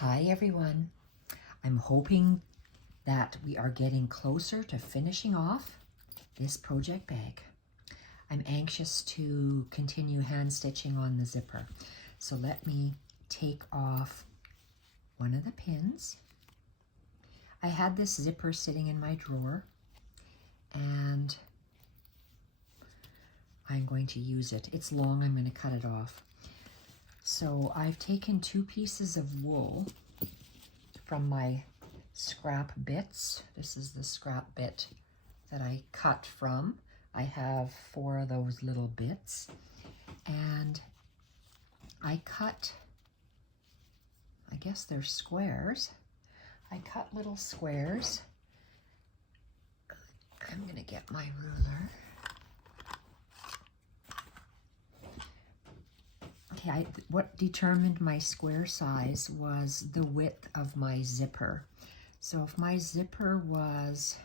Hi everyone. I'm hoping that we are getting closer to finishing off this project bag. I'm anxious to continue hand stitching on the zipper. So let me take off one of the pins. I had this zipper sitting in my drawer and I'm going to use it. It's long, I'm going to cut it off. So I've taken 2 pieces of wool from my scrap bits. This is the scrap bit that I cut from. I have 4 of those little bits and I cut, I guess they're squares. I cut little squares. I'm gonna get my ruler. Okay, what determined my square size was the width of my zipper. So if my zipper was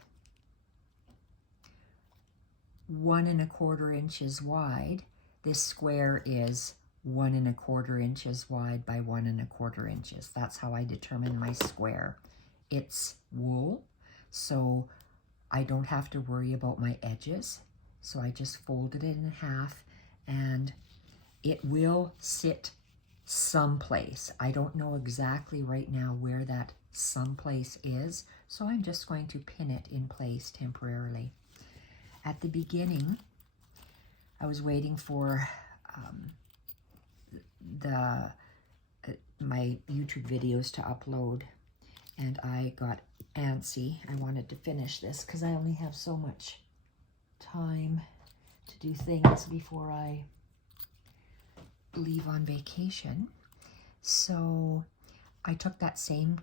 1 1/4 inches wide, this square is 1 1/4 inches wide by 1 1/4 inches. That's how I determine my square. It's wool, so I don't have to worry about my edges. So I just folded it in half and it will sit someplace. I don't know exactly right now where that someplace is, so I'm just going to pin it in place temporarily. At the beginning, I was waiting for my YouTube videos to upload, and I got antsy. I wanted to finish this because I only have so much time to do things before I leave on vacation. So I took that same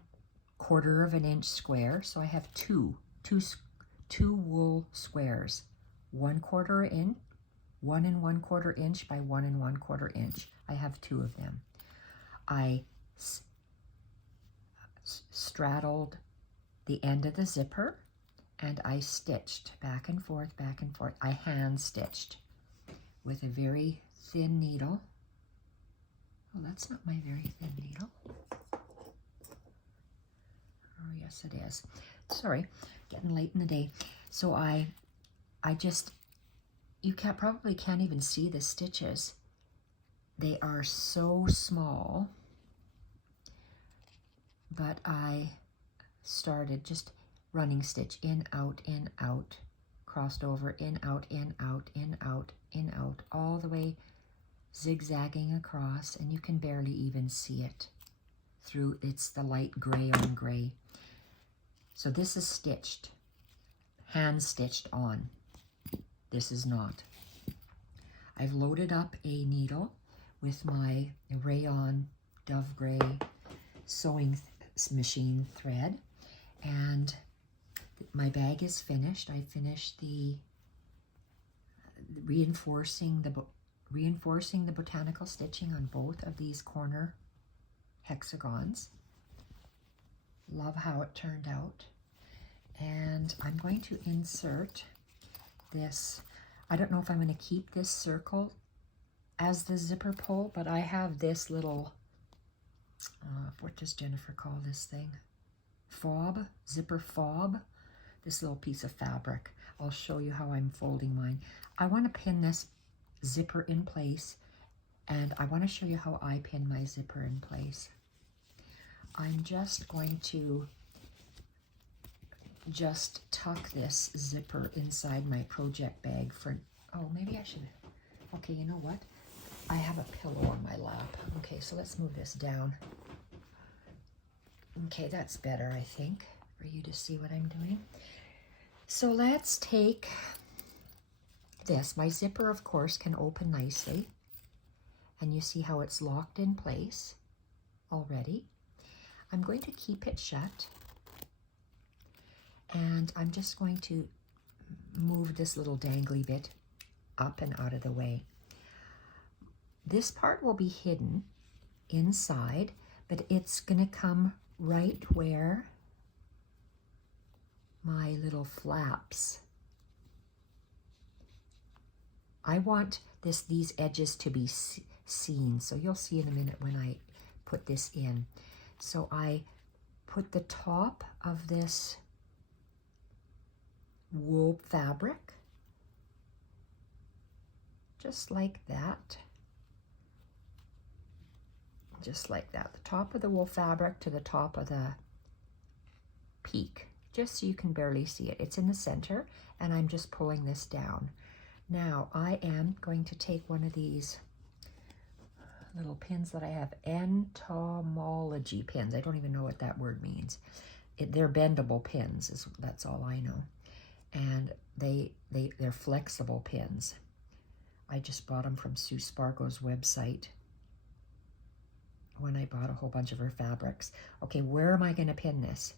1/4 inch square. So I have two wool squares, 1/4 inch, 1 1/4 inch by 1 1/4 inch. I have 2 of them. I straddled the end of the zipper and I stitched back and forth, back and forth. I hand stitched with a very thin needle. Oh, that's not my very thin needle. Oh, yes, it is. Sorry, getting late in the day. So I just, you probably can't even see the stitches. They are so small, but I started just running stitch in, out, crossed over, in, out, in, out, in, out, in, out, all the way zigzagging across, and you can barely even see it through. It's the light gray on gray. So this is stitched, hand stitched on. This is not. I've loaded up a needle with my rayon Dove Gray sewing machine thread, and my bag is finished. I finished the reinforcing the botanical stitching on both of these corner hexagons. Love how it turned out. And I'm going to insert this. I don't know if I'm going to keep this circle as the zipper pull, but I have this little, what does Jennifer call this thing? Fob, zipper fob, this little piece of fabric. I'll show you how I'm folding mine. I want to pin this zipper in place, and I want to show you how I pin my zipper in place. I'm just going to tuck this zipper inside my project bag for, oh, maybe I should, okay, you know what? I have a pillow on my lap. Okay, so let's move this down. Okay, that's better, I think, for you to see what I'm doing. So let's take this. My zipper, of course, can open nicely, and you see how it's locked in place already. I'm going to keep it shut, and I'm just going to move this little dangly bit up and out of the way. This part will be hidden inside, but it's going to come right where my little flaps. I want these edges to be seen, so you'll see in a minute when I put this in. So I put the top of this wool fabric just like that. Just like that. The top of the wool fabric to the top of the peak, just so you can barely see it. It's in the center, and I'm just pulling this down. Now I am going to take one of these little pins that I have, entomology pins. I don't even know what that word means. They're bendable pins, that's all I know. And they're flexible pins. I just bought them from Sue Spargo's website when I bought a whole bunch of her fabrics. Okay, where am I going to pin this?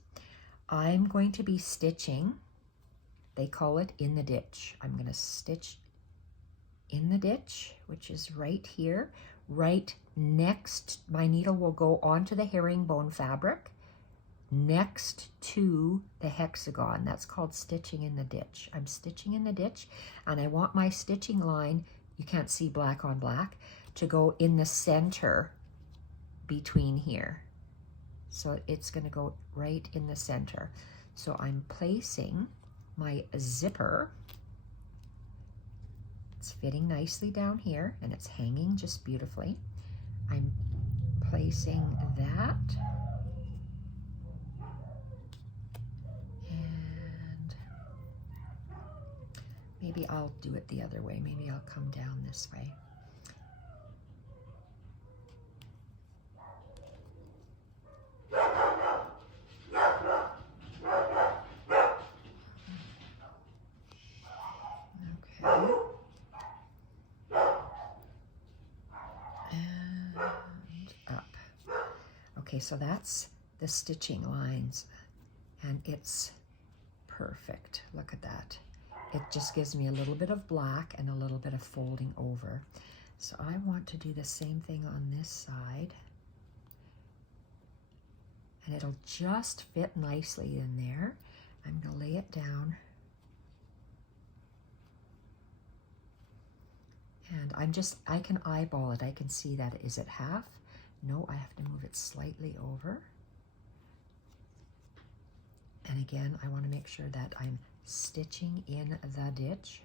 I'm going to be stitching, they call it in the ditch. I'm going to stitch in the ditch, which is right here, right next. My needle will go onto the herringbone fabric next to the hexagon. That's called stitching in the ditch. I'm stitching in the ditch, and I want my stitching line, you can't see black on black, to go in the center between here. So it's going to go right in the center. So I'm placing my zipper. It's fitting nicely down here, and it's hanging just beautifully. I'm placing that. And maybe I'll do it the other way. Maybe I'll come down this way. Okay, so that's the stitching lines, and it's perfect. Look at that. It just gives me a little bit of black and a little bit of folding over. So I want to do the same thing on this side, and it'll just fit nicely in there. I'm going to lay it down, and I can eyeball it. I can see that. Is it half? No, I have to move it slightly over. And again, I want to make sure that I'm stitching in the ditch.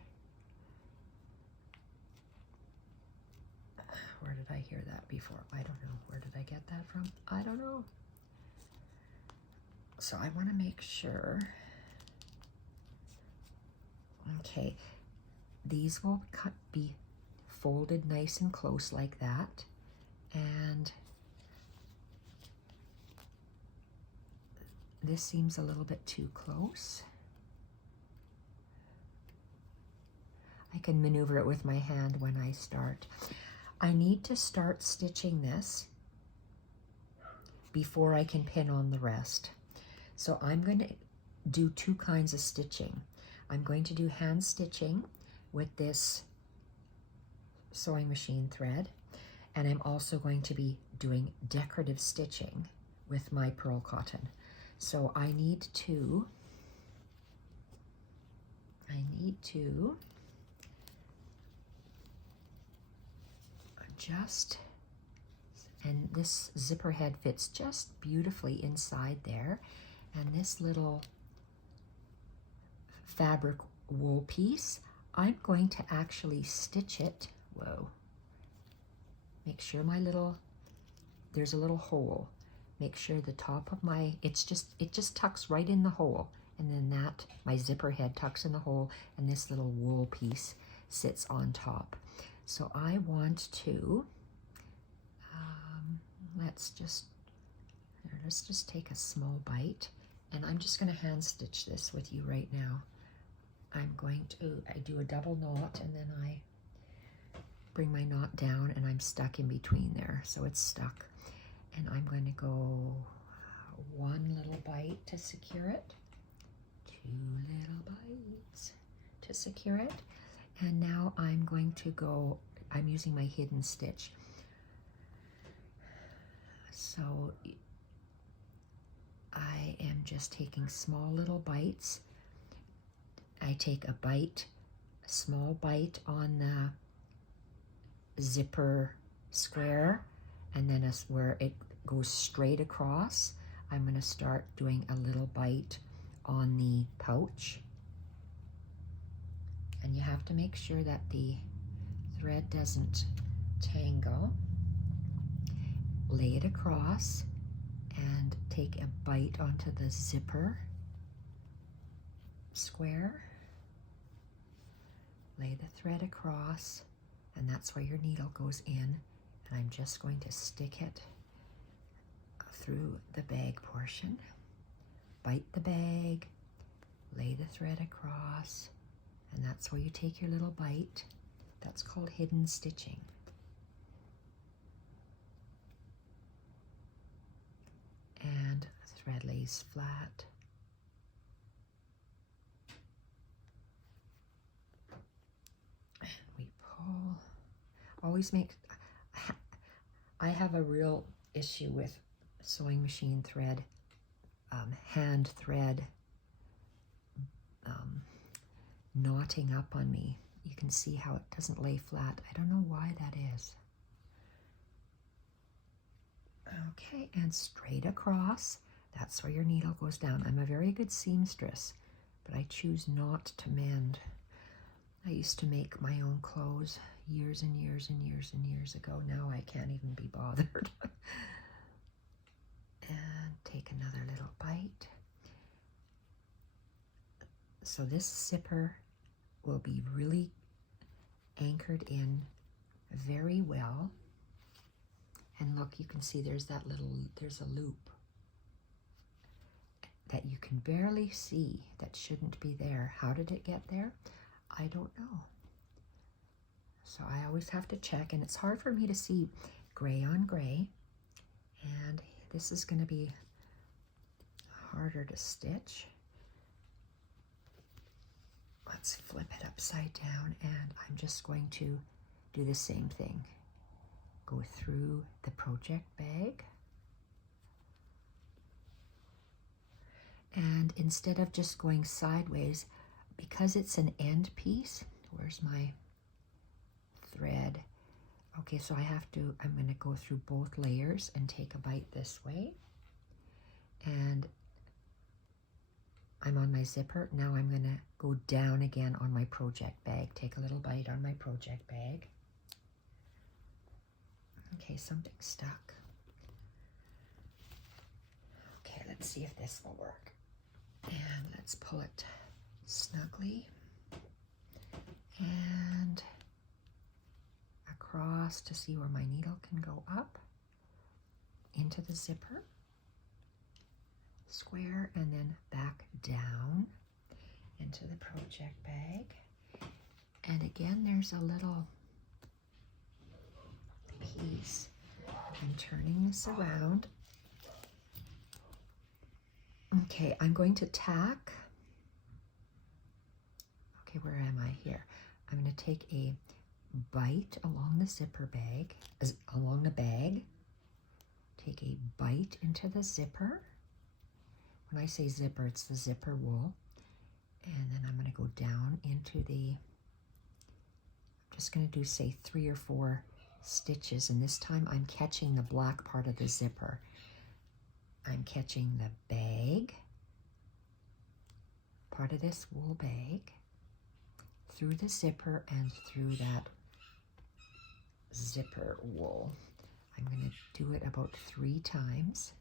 Where did I hear that before? I don't know. Where did I get that from? I don't know. So I want to make sure. Okay, these will be folded nice and close like that. And this seems a little bit too close. I can maneuver it with my hand when I start. I need to start stitching this before I can pin on the rest. So I'm going to do two kinds of stitching. I'm going to do hand stitching with this sewing machine thread, and I'm also going to be doing decorative stitching with my pearl cotton. So I need to adjust, and this zipper head fits just beautifully inside there, and this little fabric wool piece, I'm going to actually stitch it. Whoa. Make sure there's a little hole. Make sure the top of it just tucks right in the hole, and then my zipper head tucks in the hole, and this little wool piece sits on top. So I want to, let's just take a small bite, and I'm just going to hand stitch this with you right now. I do a double knot, and then I bring my knot down, and I'm stuck in between there, so it's stuck. And I'm going to go one little bite to secure it, two little bites to secure it, and now I'm going to go, I'm using my hidden stitch. So I am just taking small little bites. I take a small bite on the zipper square, and then where it goes straight across, I'm going to start doing a little bite on the pouch. And you have to make sure that the thread doesn't tangle. Lay it across and take a bite onto the zipper square. Lay the thread across, and that's where your needle goes in. And I'm just going to stick it through the bag portion. Bite the bag, lay the thread across, and that's where you take your little bite. That's called hidden stitching. And thread lays flat. And we pull. Always make, I have a real issue with sewing machine thread, hand thread, knotting up on me. You can see how it doesn't lay flat. I don't know why that is. Okay, and straight across, that's where your needle goes down. I'm a very good seamstress, but I choose not to mend. I used to make my own clothes years and years and years and years ago. Now I can't even be bothered. And take another little bite. So this zipper will be really anchored in very well. And look, you can see there's a loop that you can barely see that shouldn't be there. How did it get there? I don't know. So I always have to check, and it's hard for me to see gray on gray. And this is going to be harder to stitch. Let's flip it upside down, and I'm just going to do the same thing. Go through the project bag. And instead of just going sideways, because it's an end piece, where's my thread? Okay, so I'm going to go through both layers and take a bite this way. And I'm on my zipper. Now I'm going to go down again on my project bag. Take a little bite on my project bag. Okay, something stuck. Okay, let's see if this will work. And let's pull it snugly and across to see where my needle can go up into the zipper square, and then back down into the project bag. And again, there's a little piece. I'm turning this around. Okay, I'm going to tack. Okay, where am I here? I'm going to take a bite along the zipper bag, along the bag. Take a bite into the zipper. When I say zipper, it's the zipper wool. And then I'm going to go down into I'm just going to do, say, 3 or 4 stitches. And this time I'm catching the black part of the zipper. I'm catching the bag, part of this wool bag, through the zipper and through that zipper wool. I'm going to do it about 3 times.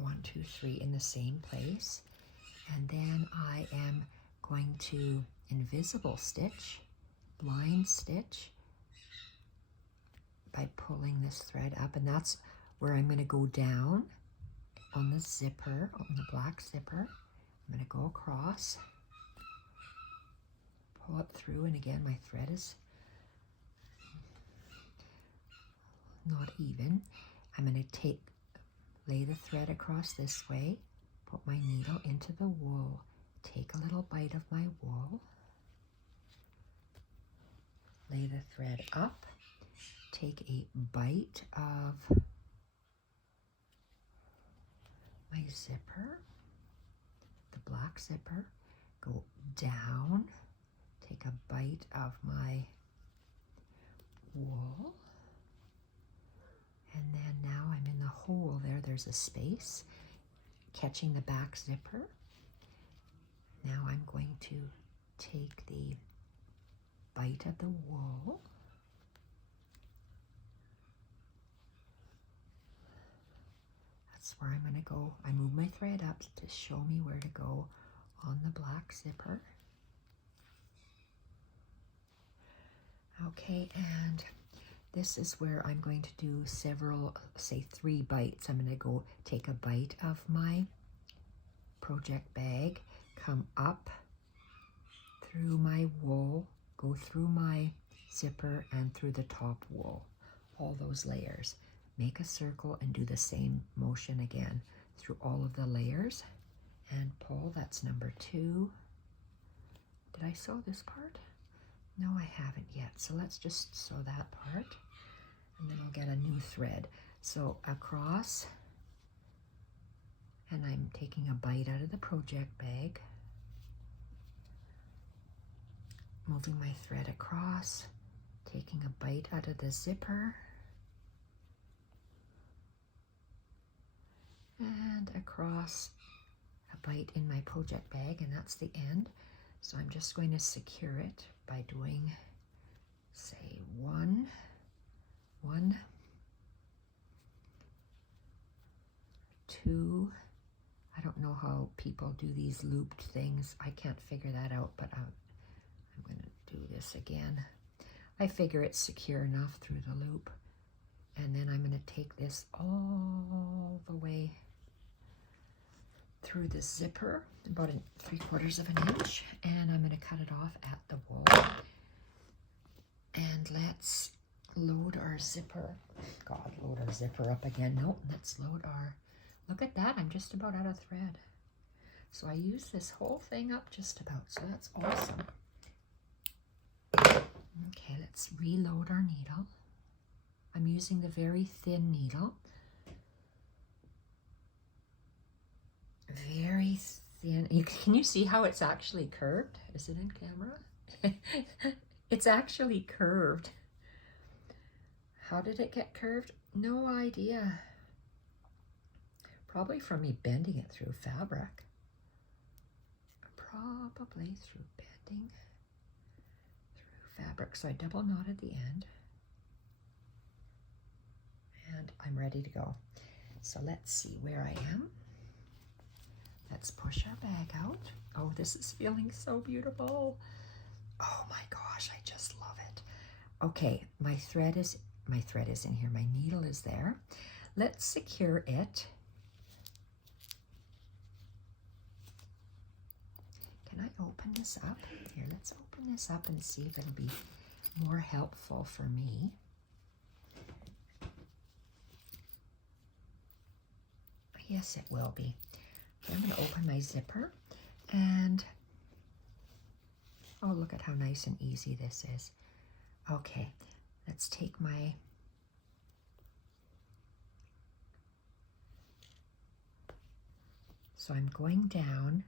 1, 2, 3 in the same place. And then I am going to invisible stitch, blind stitch, by pulling this thread up, and that's where I'm going to go down on the zipper, on the black zipper. I'm going to go across, pull up through, and again my thread is not even. I'm going to lay the thread across this way, put my needle into the wool, take a little bite of my wool, lay the thread up, take a bite of my zipper, the black zipper, go down, take a bite of my wool, And then now I'm in the hole there. There's a space, catching the back zipper. Now I'm going to take the bite of the wool. That's where I'm going to go. I move my thread up to show me where to go on the black zipper. Okay, and this is where I'm going to do several, say 3 bites. I'm going to go take a bite of my project bag, come up through my wool, go through my zipper and through the top wool, all those layers. Make a circle and do the same motion again through all of the layers and pull. That's number 2. Did I sew this part? No, I haven't yet. So let's just sew that part and then I'll get a new thread. So across, and I'm taking a bite out of the project bag, moving my thread across, taking a bite out of the zipper, and across, a bite in my project bag, and that's the end. So I'm just going to secure it by doing, say, 1, 2. I don't know how people do these looped things. I can't figure that out, but I'm going to do this again. I figure it's secure enough through the loop. And then I'm going to take this all the way through the zipper, about 3/4 of an inch, and I'm going to cut it off at the wool. And let's load our zipper. God, load our zipper up again. No, let's load our, look at that, I'm just about out of thread. So I use this whole thing up just about, so that's awesome. Okay, let's reload our needle. I'm using the very thin needle. Very thin. Can you see how it's actually curved? Is it in camera? It's actually curved. How did it get curved? No idea. Probably from me bending it through fabric. Probably through bending through fabric. So I double knotted the end. And I'm ready to go. So let's see where I am. Let's push our bag out. Oh, this is feeling so beautiful. Oh my gosh, I just love it. Okay, my thread is in here. My needle is there. Let's secure it. Can I open this up? Here, let's open this up and see if it'll be more helpful for me. Yes, it will be. Okay, I'm going to open my zipper and, oh, look at how nice and easy this is. Okay, let's take my, so I'm going down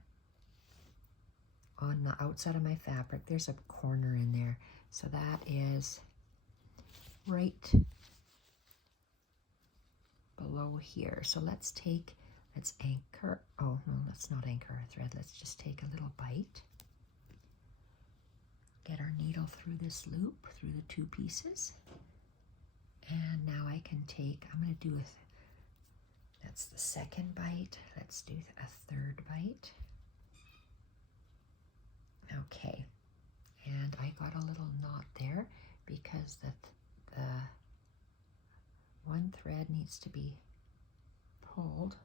on the outside of my fabric. There's a corner in there. So that is right below here. So let's anchor, oh no, let's not anchor our thread. Let's just take a little bite. Get our needle through this loop, through the 2 pieces. And now I can take, I'm going to do that's the 2nd bite. Let's do a 3rd bite. Okay, and I got a little knot there because the one thread needs to be pulled.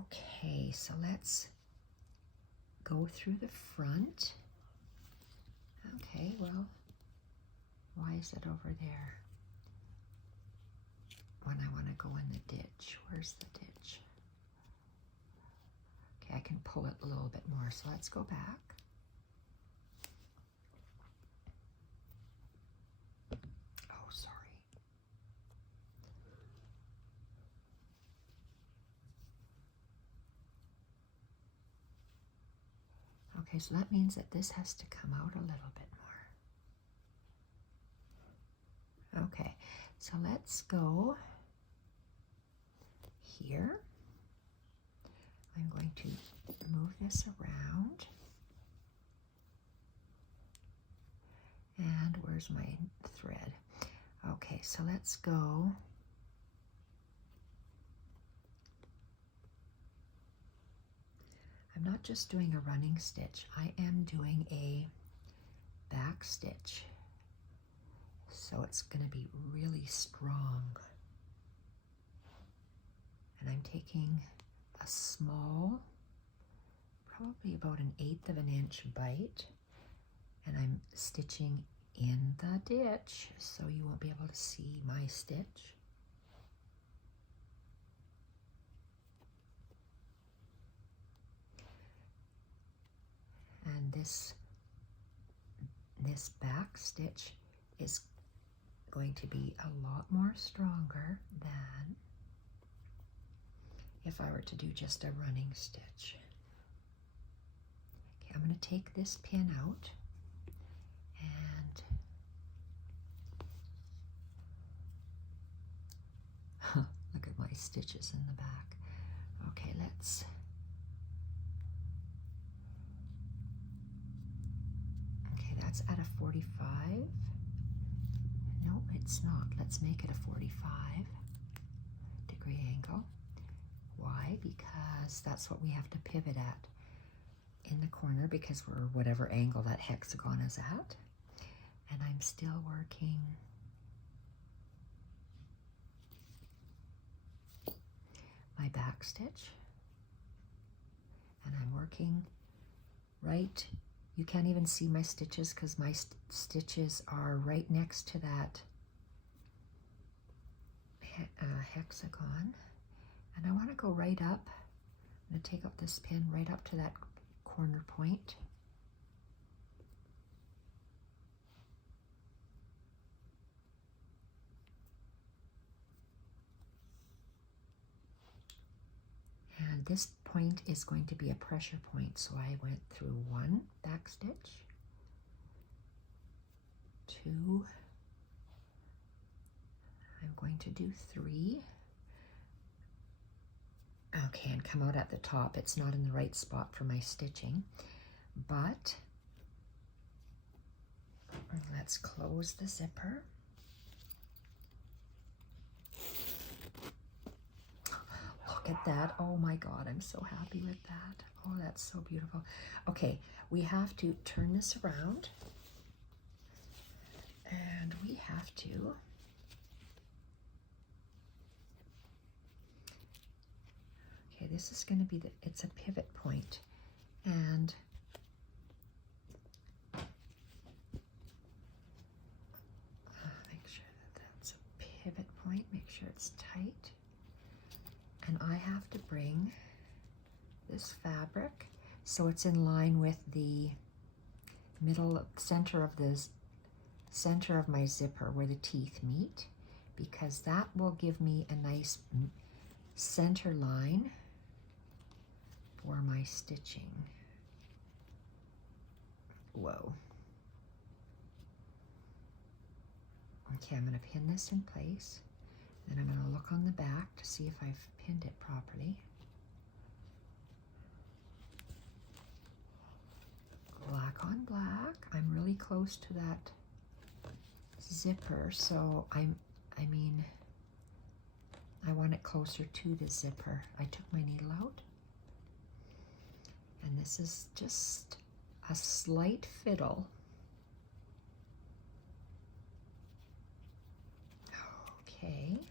Okay, so let's go through the front. Okay, well, why is it over there when I want to go in the ditch? Where's the ditch? Okay, I can pull it a little bit more, so let's go back. Oh, sorry. Okay, so that means that this has to come out a little bit more. Okay, so let's go here. I'm going to move this around. And where's my thread? Okay, so let's go. I'm not just doing a running stitch, I am doing a back stitch. So it's going to be really strong. And I'm taking a small, probably about 1/8 of an inch bite, and I'm stitching in the ditch, so you won't be able to see my stitch. And this back stitch is going to be a lot more stronger than if I were to do just a running stitch. Okay, I'm going to take this pin out and look at my stitches in the back. Okay, let's that's at a 45. No, it's not. Let's make it a 45-degree angle. Why? Because that's what we have to pivot at in the corner, because we're whatever angle that hexagon is at. And I'm still working my back stitch. And I'm working right. You can't even see my stitches because my stitches are right next to that hexagon. And I want to go right up. I'm going to take up this pin right up to that corner point. And this point is going to be a pressure point, so I went through 1 back stitch, 2, I'm going to do 3. Okay, and come out at the top. It's not in the right spot for my stitching, but let's close the zipper. Look at that. Oh my God, I'm so happy with that. Oh, that's so beautiful. Okay, we have to turn this around, and we have to this is going to be it's a pivot point, and make sure that that's a pivot point, make sure it's tight, and I have to bring this fabric so it's in line with the center of my zipper where the teeth meet, because that will give me a nice center line for my stitching. Whoa. Okay, I'm going to pin this in place. Then I'm going to look on the back to see if I've pinned it properly. Black on black. I'm really close to that zipper, so I want it closer to the zipper. I took my needle out, and this is just a slight fiddle. Okay.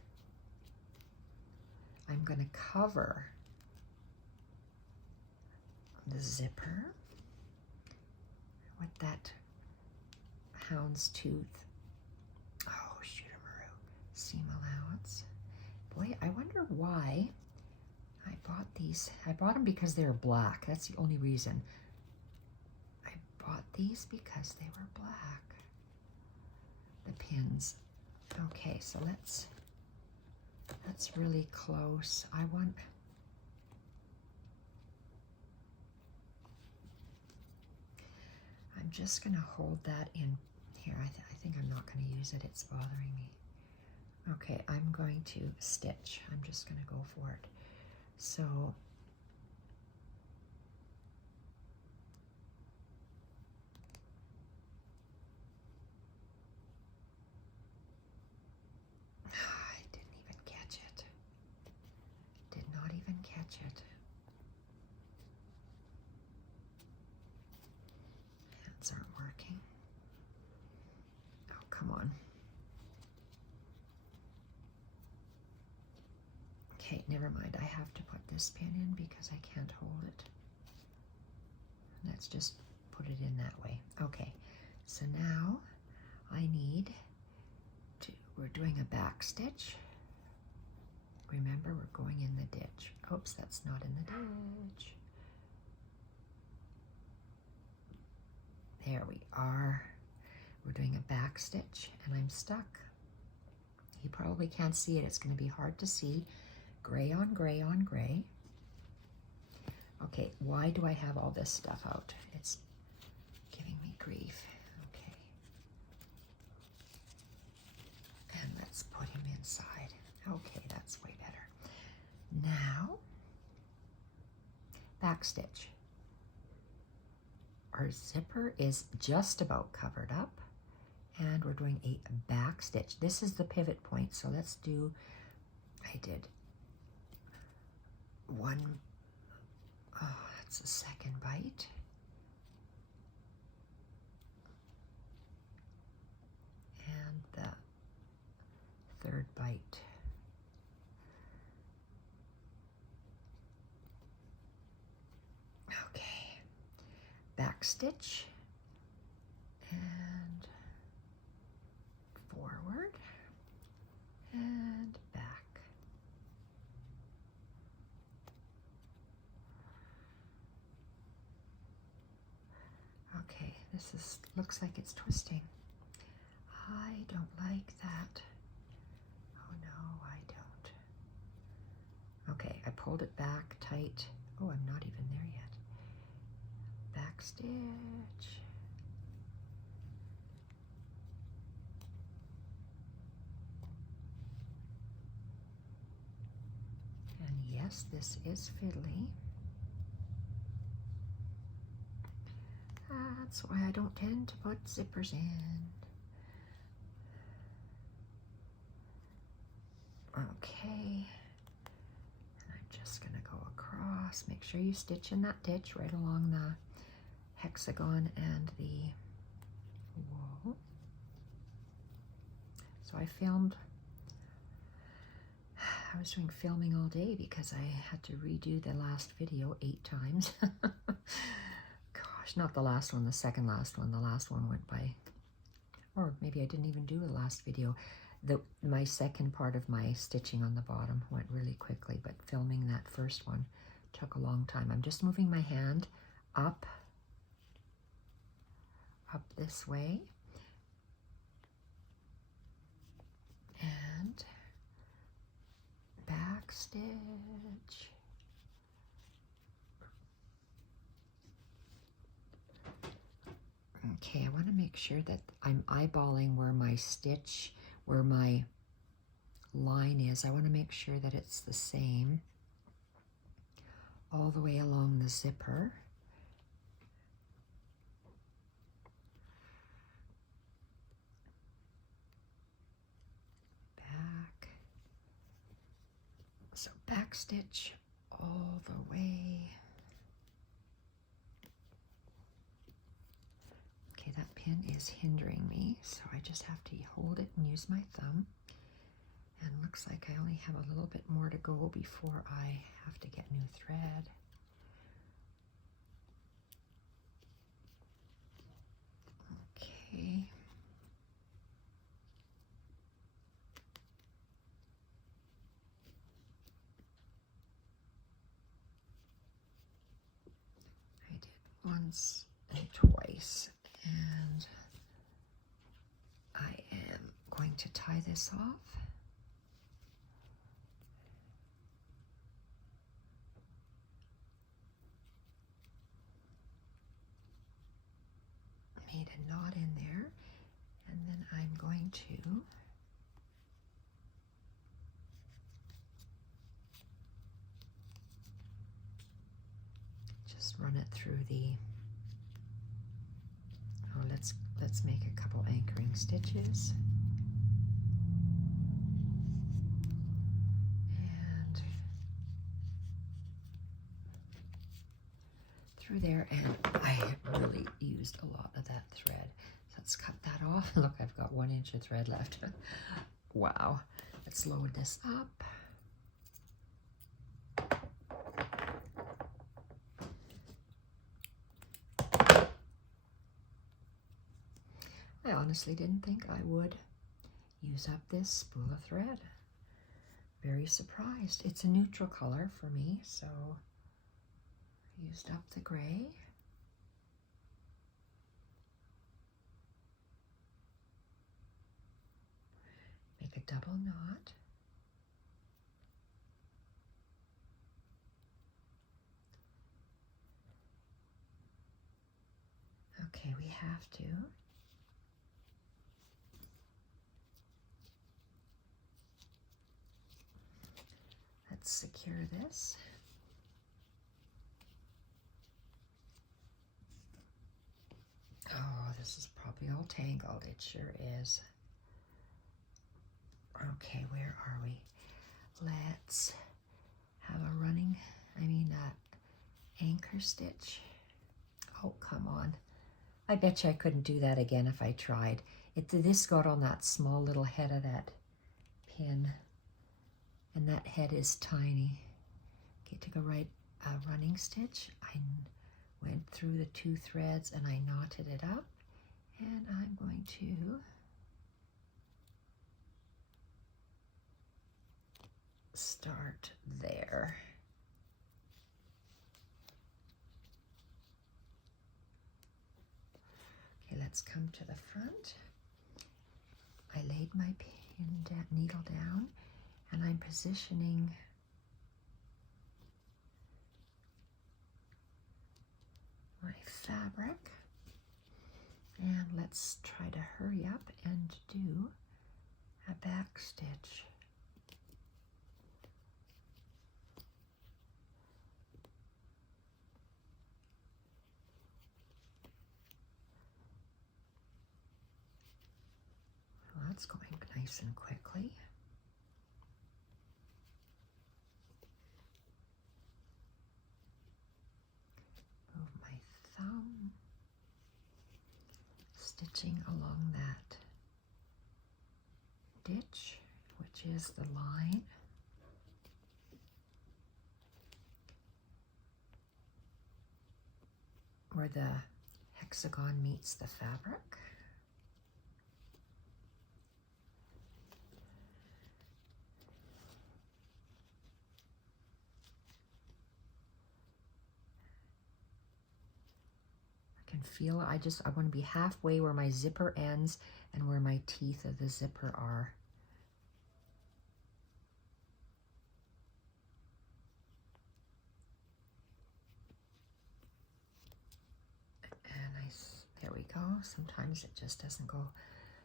I'm going to cover the zipper with that houndstooth, Shooteroo seam allowance. Boy, I wonder why I bought these. I bought them because they were black. That's the only reason. I bought these because they were black. The pins. Okay, so that's really close. I'm just going to hold that in here. I think I'm not going to use it. It's bothering me. Okay, I'm going to stitch. I'm just going to go for it. So I didn't even catch it. Did not even catch it. Hands aren't working. Oh, come on. Okay, never mind. I have to put this pin in because I can't hold it. Let's just put it in that way. Okay, so now I need to, we're doing a back stitch. Remember, we're going in the ditch. Oops, that's not in the ditch. There we are. We're doing a back stitch and I'm stuck. You probably can't see it. It's going to be hard to see. Gray on gray on gray. Okay, why do I have all this stuff out? It's giving me grief. Okay. And let's put him inside. Okay, that's way better. Now, back stitch. Our zipper is just about covered up and we're doing a back stitch. This is the pivot point, so let's do, I did one, oh, that's the second bite. And the third bite. Okay, back stitch and forward and back. Okay, this is looks like it's twisting. I don't like that. Oh no, I don't. Okay, I pulled it back tight. Oh, I'm not even there yet. Back stitch. And yes, this is fiddly. That's why I don't tend to put zippers in. Okay, and I'm just going to go across. Make sure you stitch in that ditch right along the hexagon and the wool. So I was doing filming all day because I had to redo the last video 8 times. Gosh, not the last one, the second last one. The last one went by, or maybe I didn't even do the last video. My second part of my stitching on the bottom went really quickly, but filming that first one took a long time. I'm just moving my hand up this way, and back stitch. Okay, I want to make sure that I'm eyeballing where my stitch, where my line is. I want to make sure that it's the same all the way along the zipper. Back. So back stitch all the way. Okay, that pin is hindering me, so I just have to hold it and use my thumb. And looks like I only have a little bit more to go before I have to get new thread. Okay. I did once and twice, and I am going to tie this off. Made a knot in there, and then I'm going to Just run it through the, oh, let's make a couple anchoring stitches. And through there, and I really used a lot of that thread. So let's cut that off. Look, I've got 1 inch of thread left. Wow. Let's load this up. I honestly didn't think I would use up this spool of thread. Very surprised. It's a neutral color for me, so I used up the gray. Make a double knot. Okay, we have to. Let's secure this. Oh, this is probably all tangled. It sure is. Okay, where are we? Let's have a running, anchor stitch. Oh, come on. I bet you I couldn't do that again if I tried. This got on that small little head of that pin, and that head is tiny. Okay, to go right running stitch, I went through the 2 threads and I knotted it up, and I'm going to start there. Okay, let's come to the front. I laid my needle down, and I'm positioning my fabric, and let's try to hurry up and do a back stitch. Well, that's going nice and quickly. Move my thumb, stitching along that ditch, which is the line. Where the hexagon meets the fabric. I can feel, I want to be halfway where my zipper ends and where my teeth of the zipper are. And there we go. Sometimes it just doesn't go,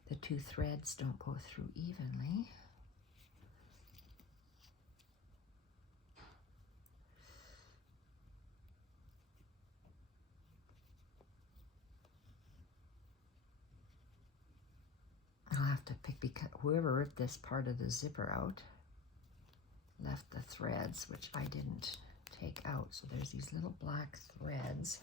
the 2 threads don't go through evenly. I'll have to pick, because whoever ripped this part of the zipper out left the threads, which I didn't take out. So there's these little black threads.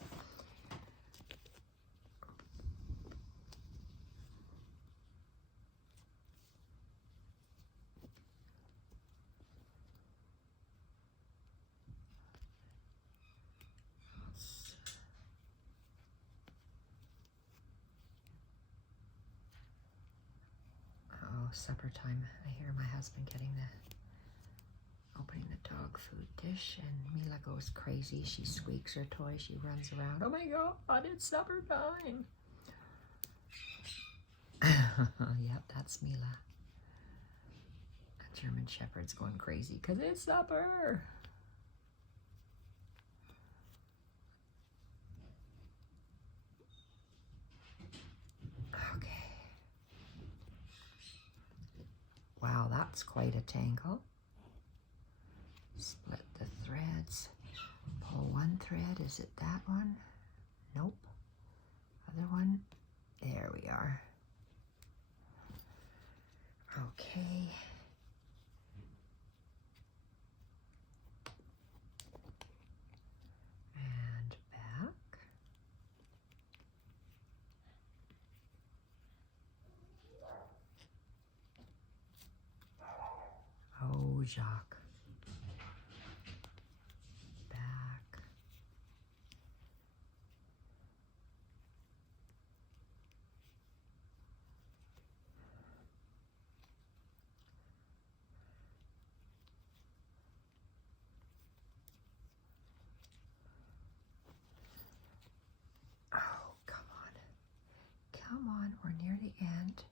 Oh, supper time. I hear my husband opening the dog food dish, and Mila goes crazy. She squeaks her toy. She runs around. Oh my God, it's supper time. Yep, that's Mila. A German Shepherd's going crazy because it's supper. Okay. Wow, that's quite a tangle. Split the threads. Pull one thread. Is it that one? Nope. Other one. There we are. Okay. And back. Oh, Jacques. Back. Oh, come on. Come on, we're near the end.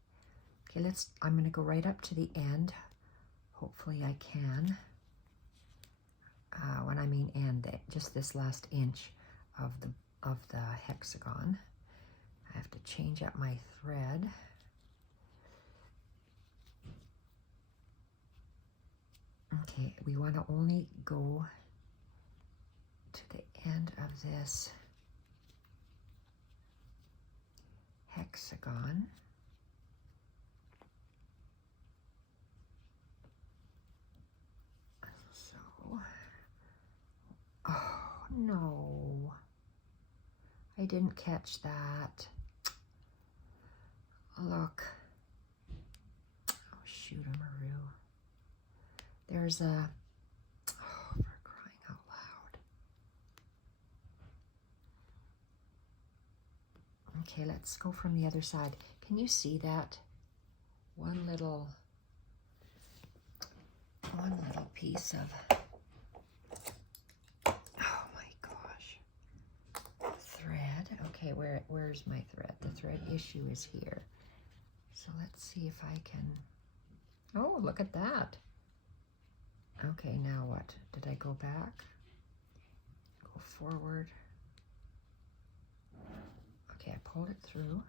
Okay, I'm going to go right up to the end. Hopefully I can. When I mean end, just this last inch of the hexagon. I have to change up my thread. Okay, we want to only go to the end of this hexagon. So, oh no, I didn't catch that. Look. Oh, shoot-a-maroo. There's a, oh, for crying out loud. Okay, let's go from the other side. Can you see that? One little piece of, oh my gosh, thread. Okay, where's my thread? The thread issue is here. So let's see if I can, oh, look at that. Okay, now what? Did I go back? Go forward. Okay, I pulled it through.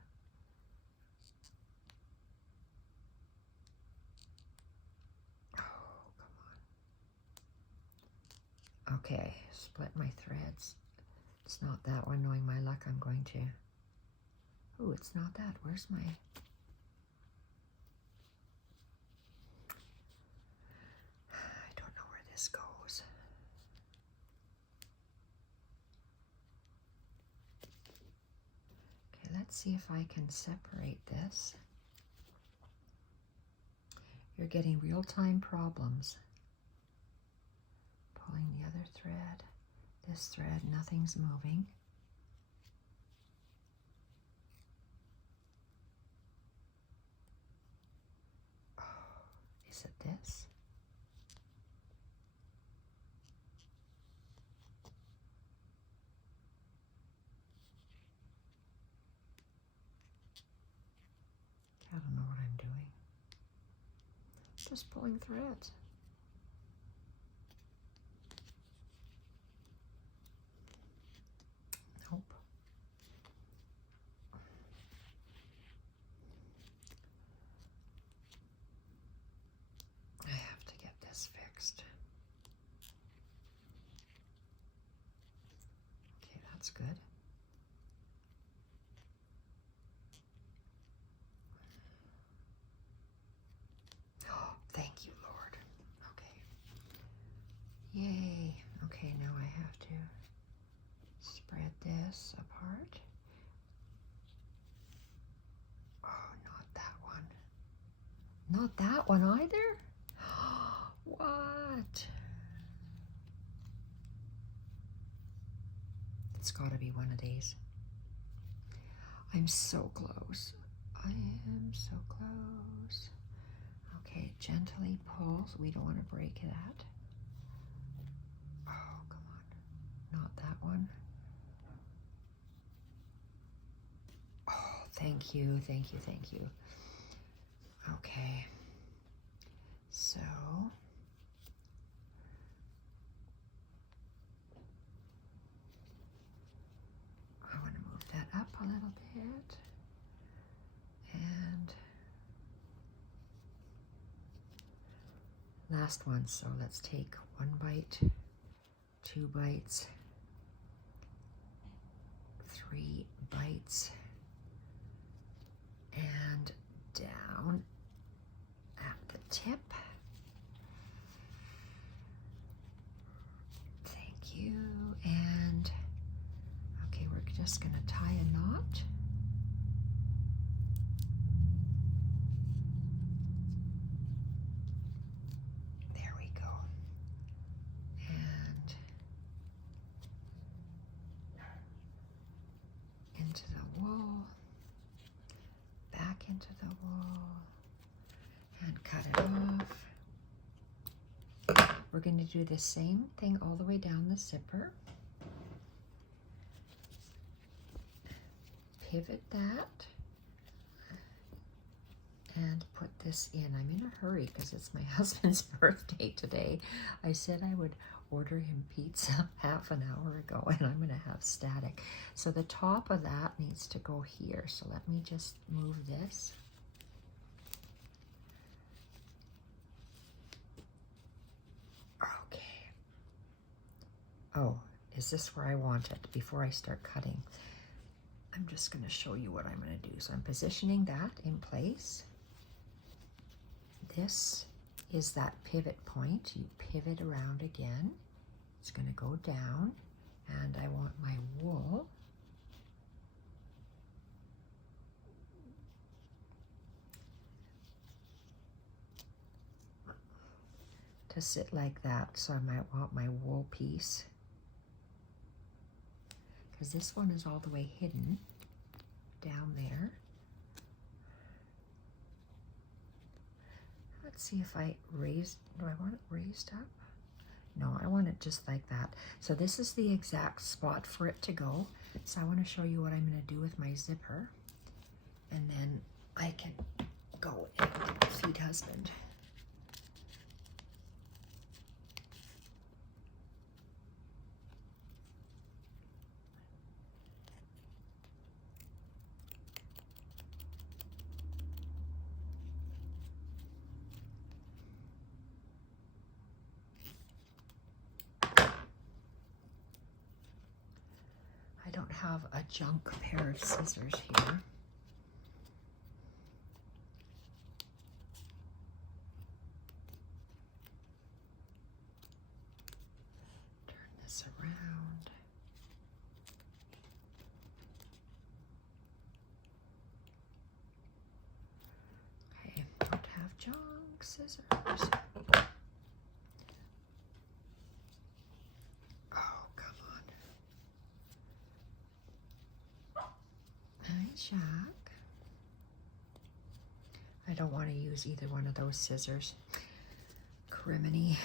Oh, come on. Okay, split my threads. It's not that one. Knowing my luck, I'm going to... Oh, it's not that. Where's my... I don't know where this goes. Okay, let's see if I can separate this. You're getting real-time problems. Pulling the other thread. This thread, nothing's moving. Oh, is it this? I don't know what I'm doing. Just pulling threads. Nope. I have to get this fixed. Okay, that's good. Oh, thank you, Lord. Okay. Yay. Okay, now I have to spread this apart. Oh, not that one. Not that one either? What? It's got to be one of these. I'm so close. I am so close. Okay, gently pull. So we don't want to break that. Oh, come on. Not that one. Oh, thank you, thank you, thank you. Okay. So... I want to move that up a little bit. And Last one, so let's take 1 bite, 2 bites, 3 bites, and down at the tip. Thank you. And okay, we're just gonna tie a knot. There we go. And into the wool, back into the wool, and cut it off. We're going to do the same thing all the way down the zipper. Pivot that and put this in. I'm in a hurry because it's my husband's birthday today. I said I would order him pizza half an hour ago, and I'm going to have static. So the top of that needs to go here. So let me just move this. Okay. Oh, is this where I want it before I start cutting? I'm just going to show you what I'm going to do. So I'm positioning that in place. This is that pivot point. You pivot around again. It's going to go down, and I want my wool to sit like that. So I might want my wool piece, because this one is all the way hidden down there. Let's see if I raise, do I want it raised up? No, I want it just like that. So this is the exact spot for it to go. So I want to show you what I'm going to do with my zipper, and then I can go and feed husband. I don't have a junk pair of scissors here. Turn this around. Okay, don't have junk scissors. Oh, come on. Hi, Jack. I don't want to use either one of those scissors. Criminy.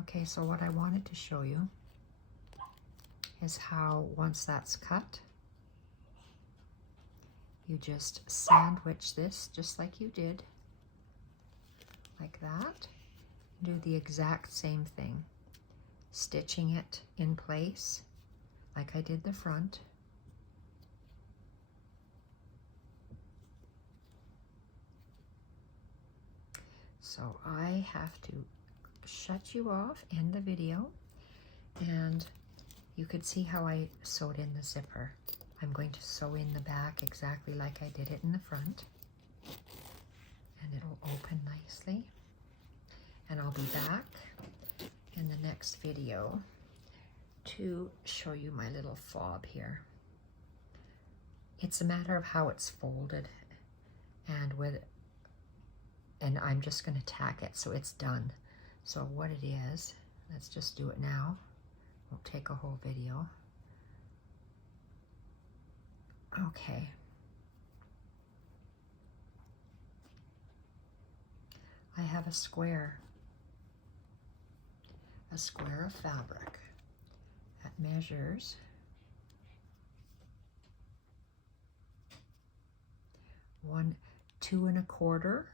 Okay, so what I wanted to show you is how once that's cut, you just sandwich this just like you did, like that. Do the exact same thing, stitching it in place like I did the front. So I have to shut you off, end the video, and you could see how I sewed in the zipper. I'm going to sew in the back exactly like I did it in the front, and it'll open nicely. And I'll be back in the next video to show you my little fob here. It's a matter of how it's folded, and I'm just going to tack it so it's done. So what it is, let's just do it now. Won't take a whole video. Okay. I have a square of fabric that measures 2 1/4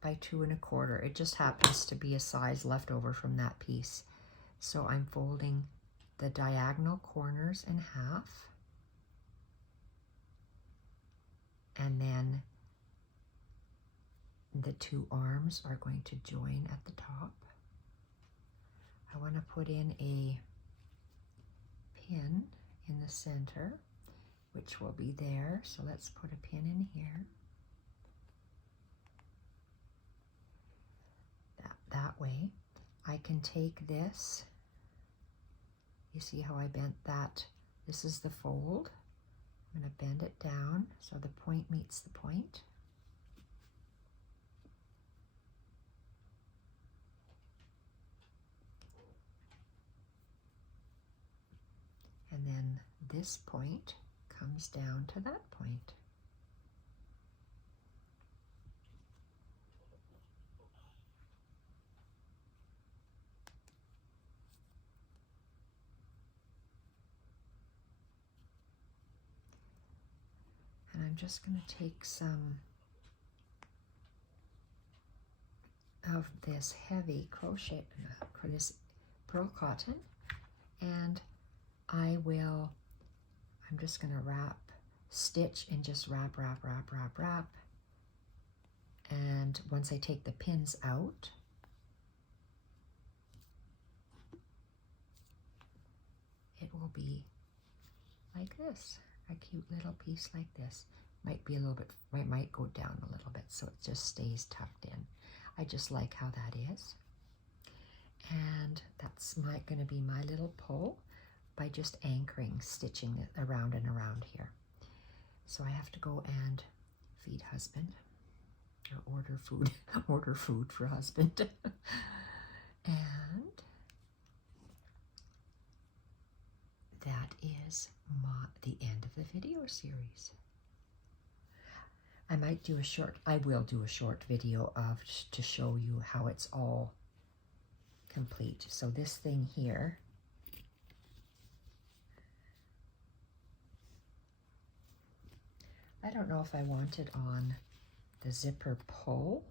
by 2 1/4. It just happens to be a size left over from that piece. So I'm folding the diagonal corners in half, and then The two arms are going to join at the top. I want to put in a pin in the center, which will be there. So let's put a pin in here. That way I can take this. You see how I bent that? This is the fold. I'm going to bend it down so the point meets the point. And then this point comes down to that point. And I'm just going to take some of this heavy crochet, this pearl cotton, and I'm just going to stitch and just wrap. And once I take the pins out, it will be like this, a cute little piece like this. Might be a little bit, might go down a little bit so it just stays tucked in. I just like how that is. And that's going to be my little pull by just anchoring, stitching it around and around here. So I have to go and feed husband, or order food for husband. And that is the end of the video series. I will do a short video to show you how it's all complete. So this thing here, I don't know if I want it on the zipper pull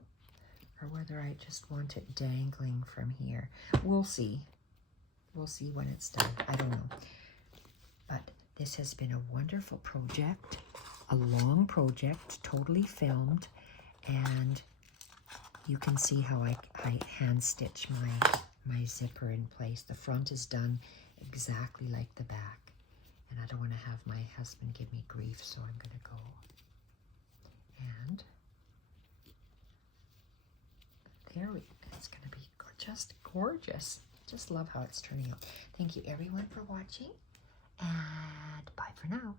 or whether I just want it dangling from here. We'll see. We'll see when it's done. I don't know. But this has been a wonderful project, a long project, totally filmed, and you can see how I hand stitch my zipper in place. The front is done exactly like the back, and I don't want to have my husband give me grief, so I'm going to go. And there it's going to be just gorgeous. Just love how it's turning out. Thank you everyone for watching, and bye for now.